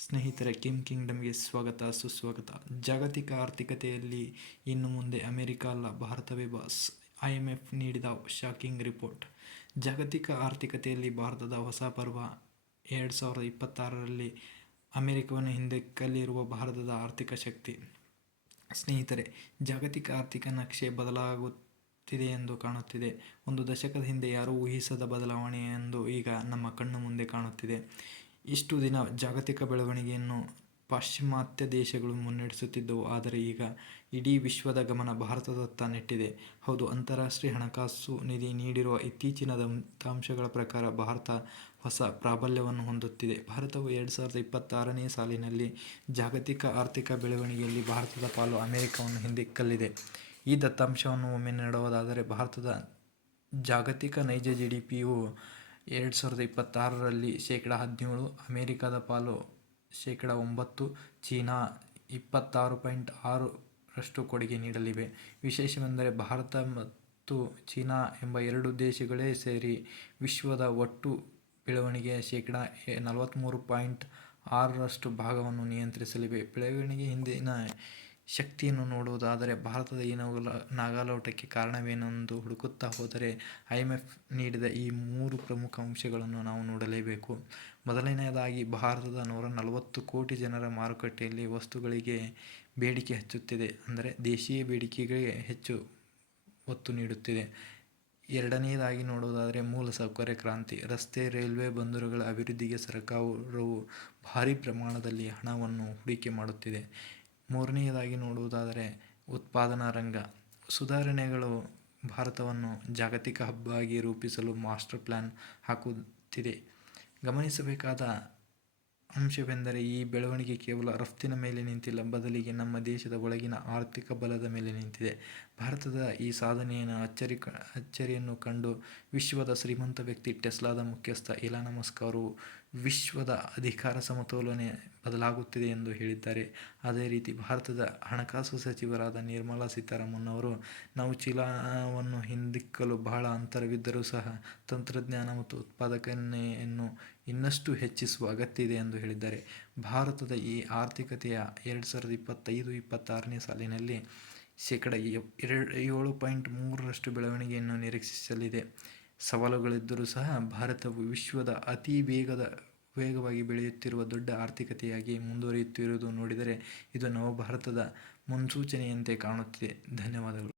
ಸ್ನೇಹಿತರೆ, ಕಿಮ್ ಕಿಂಗ್ಡಮ್ಗೆ ಸ್ವಾಗತ, ಸುಸ್ವಾಗತ. ಜಾಗತಿಕ ಆರ್ಥಿಕತೆಯಲ್ಲಿ ಇನ್ನು ಮುಂದೆ ಅಮೆರಿಕ ಅಲ್ಲ, ಭಾರತವೇ ಬಾಸ್. ಐಎಂಎಫ್ ನೀಡಿದ ಶಾಕಿಂಗ್ ರಿಪೋರ್ಟ್. ಜಾಗತಿಕ ಆರ್ಥಿಕತೆಯಲ್ಲಿ ಭಾರತದ ಹೊಸ ಪರ್ವ. ಎರಡು ಸಾವಿರದ ಇಪ್ಪತ್ತಾರರಲ್ಲಿ ಅಮೆರಿಕವನ್ನು ಹಿಂದೆ ಕಲ್ಲಿರುವ ಭಾರತದ ಆರ್ಥಿಕ ಶಕ್ತಿ. ಸ್ನೇಹಿತರೆ, ಜಾಗತಿಕ ಆರ್ಥಿಕ ನಕ್ಷೆ ಬದಲಾಗುತ್ತಿದೆ ಎಂದು ಕಾಣುತ್ತಿದೆ. ಒಂದು ದಶಕದ ಹಿಂದೆ ಯಾರೂ ಊಹಿಸದ ಬದಲಾವಣೆ ಎಂದು ಈಗ ನಮ್ಮ ಕಣ್ಣು ಮುಂದೆ ಕಾಣುತ್ತಿದೆ. ಇಷ್ಟು ದಿನ ಜಾಗತಿಕ ಬೆಳವಣಿಗೆಯನ್ನು ಪಾಶ್ಚಿಮಾತ್ಯ ದೇಶಗಳು ಮುನ್ನಡೆಸುತ್ತಿದ್ದವು. ಆದರೆ ಈಗ ಇಡೀ ವಿಶ್ವದ ಗಮನ ಭಾರತದತ್ತ ನೆಟ್ಟಿದೆ. ಹೌದು, ಅಂತಾರಾಷ್ಟ್ರೀಯ ಹಣಕಾಸು ನಿಧಿ ನೀಡಿರುವ ಇತ್ತೀಚಿನ ದತ್ತಾಂಶಗಳ ಪ್ರಕಾರ ಭಾರತ ಹೊಸ ಪ್ರಾಬಲ್ಯವನ್ನು ಹೊಂದುತ್ತಿದೆ. ಭಾರತವು ಎರಡು ಸಾವಿರದ ಇಪ್ಪತ್ತಾರನೇ ಸಾಲಿನಲ್ಲಿ ಜಾಗತಿಕ ಆರ್ಥಿಕ ಬೆಳವಣಿಗೆಯಲ್ಲಿ ಭಾರತದ ಪಾಲು ಅಮೆರಿಕವನ್ನು ಹಿಂದಿಕ್ಕಲಿದೆ. ಈ ದತ್ತಾಂಶವನ್ನು ಒಮ್ಮೆ ನೋಡುವುದಾದರೆ ಭಾರತದ ಜಾಗತಿಕ ನೈಜ ಜಿ ಡಿ ಪಿಯು ಎರಡು ಸಾವಿರದ ಇಪ್ಪತ್ತಾರರಲ್ಲಿ ಶೇಕಡ ಹದಿನೇಳು, ಅಮೇರಿಕಾದ ಪಾಲು ಶೇಕಡ ಒಂಬತ್ತು, ಚೀನಾ ಇಪ್ಪತ್ತಾರು ಪಾಯಿಂಟ್ ಆರರಷ್ಟು ಕೊಡುಗೆ ನೀಡಲಿವೆ. ವಿಶೇಷವೆಂದರೆ ಭಾರತ ಮತ್ತು ಚೀನಾ ಎಂಬ ಎರಡು ದೇಶಗಳೇ ಸೇರಿ ವಿಶ್ವದ ಒಟ್ಟು ಬೆಳವಣಿಗೆಯ ಶೇಕಡ ನಲವತ್ತ್ಮೂರು ಪಾಯಿಂಟ್ ಆರರಷ್ಟು ಭಾಗವನ್ನು ನಿಯಂತ್ರಿಸಲಿವೆ. ಬೆಳವಣಿಗೆ ಹಿಂದಿನ ಶಕ್ತಿಯನ್ನು ನೋಡುವುದಾದರೆ ಭಾರತದ ಈ ನಗಲ, ನಾಗಾಲೋಟಕ್ಕೆ ಕಾರಣವೇನೆಂದು ಹುಡುಕುತ್ತಾ ಹೋದರೆ ಐಎಂಎಫ್ ನೀಡಿದ ಈ ಮೂರು ಪ್ರಮುಖ ಅಂಶಗಳನ್ನು ನಾವು ನೋಡಲೇಬೇಕು. ಮೊದಲನೆಯದಾಗಿ, ಭಾರತದ ನೂರ ನಲವತ್ತು ಕೋಟಿ ಜನರ ಮಾರುಕಟ್ಟೆಯಲ್ಲಿ ವಸ್ತುಗಳಿಗೆ ಬೇಡಿಕೆ ಹೆಚ್ಚುತ್ತಿದೆ. ಅಂದರೆ ದೇಶೀಯ ಬೇಡಿಕೆಗೆ ಹೆಚ್ಚು ಒತ್ತು ನೀಡುತ್ತಿದೆ. ಎರಡನೆಯದಾಗಿ ನೋಡುವುದಾದರೆ ಮೂಲಸೌಕರ್ಯ ಕ್ರಾಂತಿ. ರಸ್ತೆ, ರೈಲ್ವೆ ಬಂದರುಗಳ ಅಭಿವೃದ್ಧಿಗೆ ಸರ್ಕಾರವು ಭಾರಿ ಪ್ರಮಾಣದಲ್ಲಿ ಹಣವನ್ನು ಹೂಡಿಕೆ ಮಾಡುತ್ತಿದೆ. ಮೂರನೆಯದಾಗಿ ನೋಡುವುದಾದರೆ ಉತ್ಪಾದನಾ ರಂಗ. ಸುಧಾರಣೆಗಳು ಭಾರತವನ್ನು ಜಾಗತಿಕ ಹಬ್ ಆಗಿ ರೂಪಿಸಲು ಮಾಸ್ಟರ್ ಪ್ಲ್ಯಾನ್ ಹಾಕುತ್ತಿದೆ. ಗಮನಿಸಬೇಕಾದ ಅಂಶವೆಂದರೆ ಈ ಬೆಳವಣಿಗೆ ಕೇವಲ ರಫ್ತಿನ ಮೇಲೆ ನಿಂತಿಲ್ಲ, ಬದಲಿಗೆ ನಮ್ಮ ದೇಶದ ಒಳಗಿನ ಆರ್ಥಿಕ ಬಲದ ಮೇಲೆ ನಿಂತಿದೆ. ಭಾರತದ ಈ ಸಾಧನೆಯನ್ನು ಅಚ್ಚರಿ ಅಚ್ಚರಿಯನ್ನು ಕಂಡು ವಿಶ್ವದ ಶ್ರೀಮಂತ ವ್ಯಕ್ತಿ ಟೆಸ್ಲಾದ ಮುಖ್ಯಸ್ಥ ಇಲಾ ಮಸ್ಕ್ ವಿಶ್ವದ ಅಧಿಕಾರ ಸಮತೋಲನೆ ಬದಲಾಗುತ್ತಿದೆ ಎಂದು ಹೇಳಿದ್ದಾರೆ. ಅದೇ ರೀತಿ ಭಾರತದ ಹಣಕಾಸು ಸಚಿವರಾದ ನಿರ್ಮಲಾ ಸೀತಾರಾಮನ್ ಅವರು ನಾವು ಚೀಲವನ್ನು ಹಿಂದಿಕ್ಕಲು ಬಹಳ ಅಂತರವಿದ್ದರೂ ಸಹ ತಂತ್ರಜ್ಞಾನ ಮತ್ತು ಉತ್ಪಾದಕತೆಯನ್ನು ಇನ್ನಷ್ಟು ಹೆಚ್ಚಿಸುವ ಅಗತ್ಯ ಇದೆ ಎಂದು ಹೇಳಿದ್ದಾರೆ. ಭಾರತದ ಈ ಆರ್ಥಿಕತೆಯ ಎರಡು ಸಾವಿರದ ಇಪ್ಪತ್ತೈದು, ಇಪ್ಪತ್ತಾರನೇ ಸಾಲಿನಲ್ಲಿ ಶೇಕಡ ಎರಡು ಏಳು ಪಾಯಿಂಟ್ ಮೂರರಷ್ಟು ಬೆಳವಣಿಗೆಯನ್ನು ನಿರೀಕ್ಷಿಸಲಿದೆ. ಸವಾಲುಗಳಿದ್ದರೂ ಸಹ ಭಾರತವು ವಿಶ್ವದ ಅತಿ ವೇಗದ, ವೇಗವಾಗಿ ಬೆಳೆಯುತ್ತಿರುವ ದೊಡ್ಡ ಆರ್ಥಿಕತೆಯಾಗಿ ಮುಂದುವರಿಯುತ್ತಿರುವುದು ನೋಡಿದರೆ ಇದು ನವಭಾರತದ ಮುನ್ಸೂಚನೆಯಂತೆ ಕಾಣುತ್ತಿದೆ. ಧನ್ಯವಾದಗಳು.